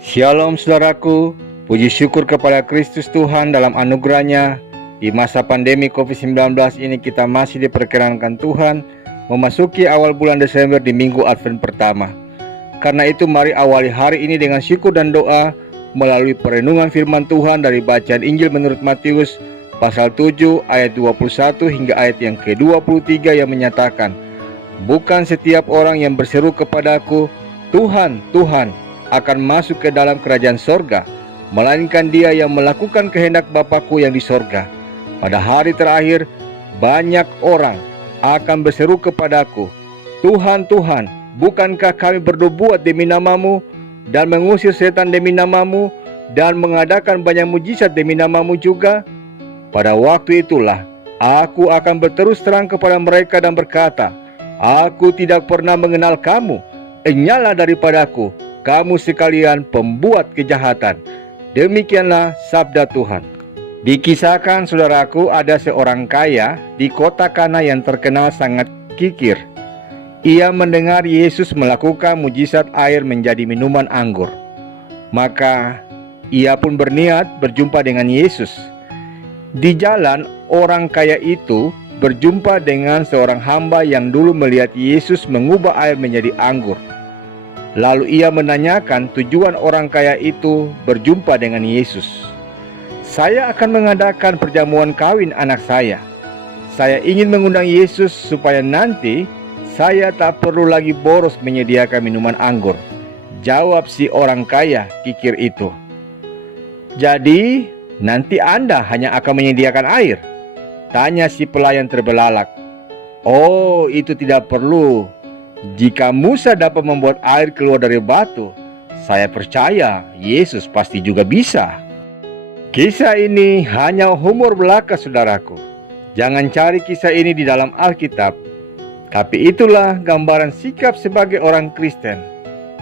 Shalom saudaraku, puji syukur kepada Kristus Tuhan dalam anugerahnya. Di masa pandemi COVID-19 ini kita masih diperkenankan Tuhan memasuki awal bulan Desember di minggu Advent pertama. Karena itu mari awali hari ini dengan syukur dan doa melalui perenungan firman Tuhan dari bacaan Injil menurut Matius pasal 7 ayat 21 hingga ayat yang ke-23 yang menyatakan, "Bukan setiap orang yang berseru kepadaku, Tuhan, Tuhan, akan masuk ke dalam kerajaan sorga, melainkan dia yang melakukan kehendak Bapa-Ku yang di sorga. Pada hari terakhir, banyak orang akan berseru kepadaku, Tuhan, Tuhan, bukankah kami bernubuat demi namamu, dan mengusir setan demi namamu, dan mengadakan banyak mujizat demi namamu juga? Pada waktu itulah, aku akan berterus terang kepada mereka dan berkata, Aku tidak pernah mengenal kamu, enyahlah daripadaku, kamu sekalian pembuat kejahatan." Demikianlah sabda Tuhan. Dikisahkan saudaraku, ada seorang kaya di kota Kana yang terkenal sangat kikir. Ia mendengar Yesus melakukan mujizat air menjadi minuman anggur. Maka ia pun berniat berjumpa dengan Yesus. Di jalan, orang kaya itu berjumpa dengan seorang hamba yang dulu melihat Yesus mengubah air menjadi anggur. Lalu ia menanyakan tujuan orang kaya itu berjumpa dengan Yesus. "Saya akan mengadakan perjamuan kawin anak saya. Saya ingin mengundang Yesus supaya nanti saya tak perlu lagi boros menyediakan minuman anggur," jawab si orang kaya kikir itu. "Jadi nanti Anda hanya akan menyediakan air?" tanya si pelayan terbelalak. "Oh, itu tidak perlu. Jika Musa dapat membuat air keluar dari batu, saya percaya Yesus pasti juga bisa." Kisah ini hanya humor belaka saudaraku. Jangan cari kisah ini di dalam Alkitab. Tapi itulah gambaran sikap sebagai orang Kristen.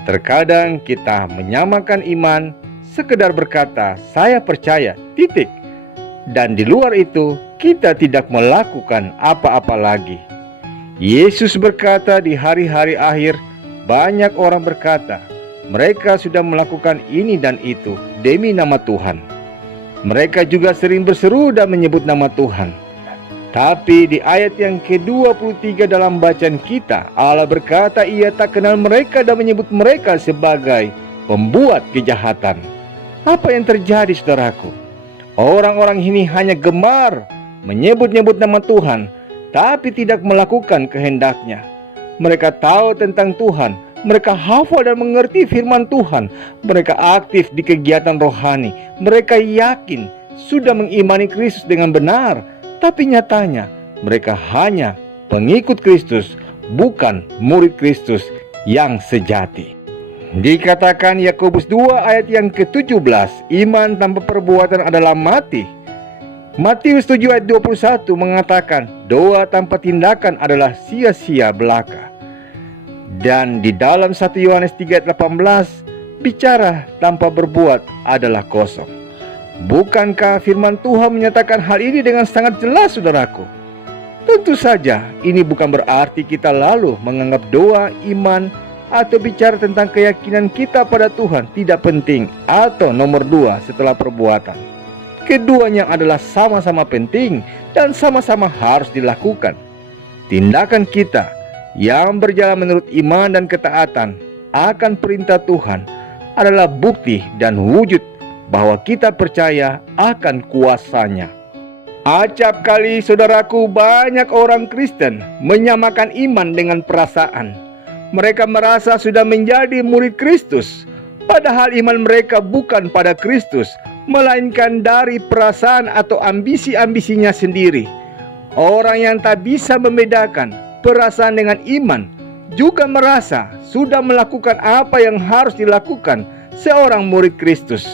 Terkadang kita menyamakan iman sekedar berkata, "Saya percaya, titik." Dan di luar itu, kita tidak melakukan apa-apa lagi. Yesus berkata di hari-hari akhir, banyak orang berkata, mereka sudah melakukan ini dan itu demi nama Tuhan. Mereka juga sering berseru dan menyebut nama Tuhan. Tapi di ayat yang ke-23 dalam bacaan kita, Allah berkata ia tak kenal mereka dan menyebut mereka sebagai pembuat kejahatan. Apa yang terjadi saudaraku? Orang-orang ini hanya gemar menyebut-nyebut nama Tuhan, tapi tidak melakukan kehendaknya. Mereka tahu tentang Tuhan, mereka hafal dan mengerti firman Tuhan, mereka aktif di kegiatan rohani, mereka yakin sudah mengimani Kristus dengan benar, tapi nyatanya mereka hanya pengikut Kristus, bukan murid Kristus yang sejati. Dikatakan Yakobus 2 ayat yang ke-17, iman tanpa perbuatan adalah mati. Matius 7 ayat 21 mengatakan doa tanpa tindakan adalah sia-sia belaka. Dan di dalam 1 Yohanes 3 ayat 18, bicara tanpa berbuat adalah kosong. Bukankah firman Tuhan menyatakan hal ini dengan sangat jelas saudaraku? Tentu saja ini bukan berarti kita lalu menganggap doa, iman, atau bicara tentang keyakinan kita pada Tuhan tidak penting atau nomor 2 setelah perbuatan. Keduanya adalah sama-sama penting dan sama-sama harus dilakukan. Tindakan kita yang berjalan menurut iman dan ketaatan akan perintah Tuhan adalah bukti dan wujud bahwa kita percaya akan kuasanya. Acap kali saudaraku, banyak orang Kristen menyamakan iman dengan perasaan. Mereka merasa sudah menjadi murid Kristus, padahal iman mereka bukan pada Kristus, melainkan dari perasaan atau ambisi-ambisinya sendiri. Orang yang tak bisa membedakan perasaan dengan iman juga merasa sudah melakukan apa yang harus dilakukan seorang murid Kristus.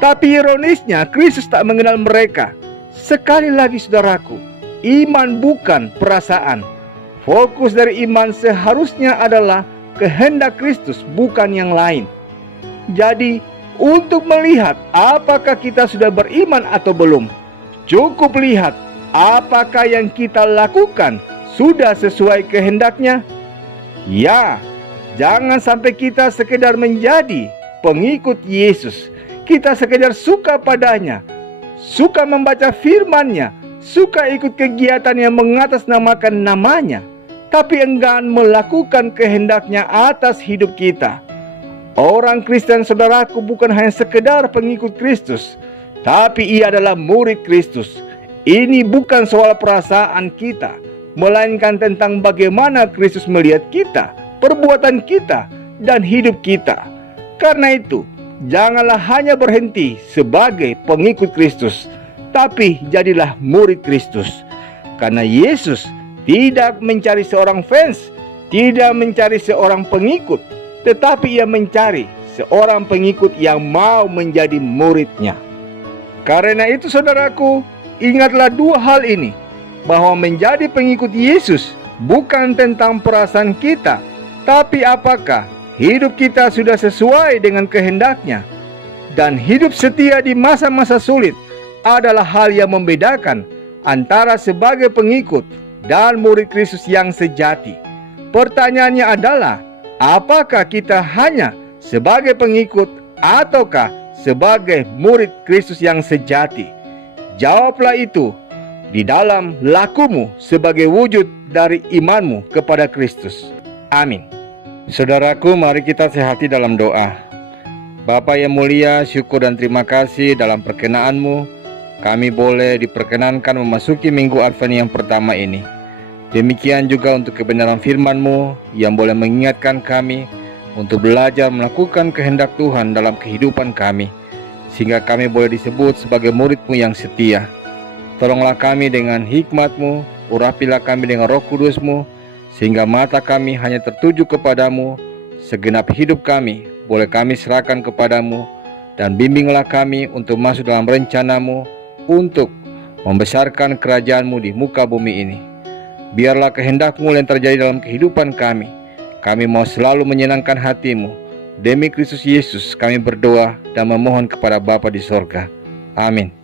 Tapi ironisnya, Kristus tak mengenal mereka. Sekali lagi saudaraku, iman bukan perasaan. Fokus dari iman seharusnya adalah kehendak Kristus, bukan yang lain. Jadi, untuk melihat apakah kita sudah beriman atau belum, cukup lihat apakah yang kita lakukan sudah sesuai kehendaknya. Ya, jangan sampai kita sekedar menjadi pengikut Yesus. Kita sekedar suka padanya, suka membaca firman-Nya, suka ikut kegiatan yang mengatasnamakan namanya, tapi enggan melakukan kehendak-Nya atas hidup kita. Orang Kristen, saudaraku, bukan hanya sekedar pengikut Kristus, tapi ia adalah murid Kristus. Ini bukan soal perasaan kita, melainkan tentang bagaimana Kristus melihat kita, perbuatan kita, dan hidup kita. Karena itu, janganlah hanya berhenti sebagai pengikut Kristus, tapi jadilah murid Kristus. Karena Yesus tidak mencari seorang fans, tidak mencari seorang pengikut, tetapi ia mencari seorang pengikut yang mau menjadi murid-Nya. Karena itu, saudaraku, ingatlah dua hal ini, bahwa menjadi pengikut Yesus bukan tentang perasaan kita, tapi apakah hidup kita sudah sesuai dengan kehendak-Nya. Dan hidup setia di masa-masa sulit adalah hal yang membedakan antara sebagai pengikut dan murid Kristus yang sejati. Pertanyaannya adalah, apakah kita hanya sebagai pengikut ataukah sebagai murid Kristus yang sejati? Jawablah itu di dalam lakumu sebagai wujud dari imanmu kepada Kristus. Amin. Saudaraku, mari kita sehati dalam doa. Bapa yang mulia, syukur dan terima kasih dalam perkenan-Mu, kami boleh diperkenankan memasuki minggu Advent yang pertama ini. Demikian juga untuk kebenaran firman-Mu yang boleh mengingatkan kami untuk belajar melakukan kehendak Tuhan dalam kehidupan kami, sehingga kami boleh disebut sebagai murid-Mu yang setia. Tolonglah kami dengan hikmat-Mu, urapilah kami dengan Roh Kudus-Mu, sehingga mata kami hanya tertuju kepadamu, segenap hidup kami boleh kami serahkan kepadamu, dan bimbinglah kami untuk masuk dalam rencana-Mu untuk membesarkan kerajaan-Mu di muka bumi ini. Biarlah kehendak-Mu yang terjadi dalam kehidupan kami. Kami mau selalu menyenangkan hati-Mu. Demi Kristus Yesus kami berdoa dan memohon kepada Bapa di sorga. Amin.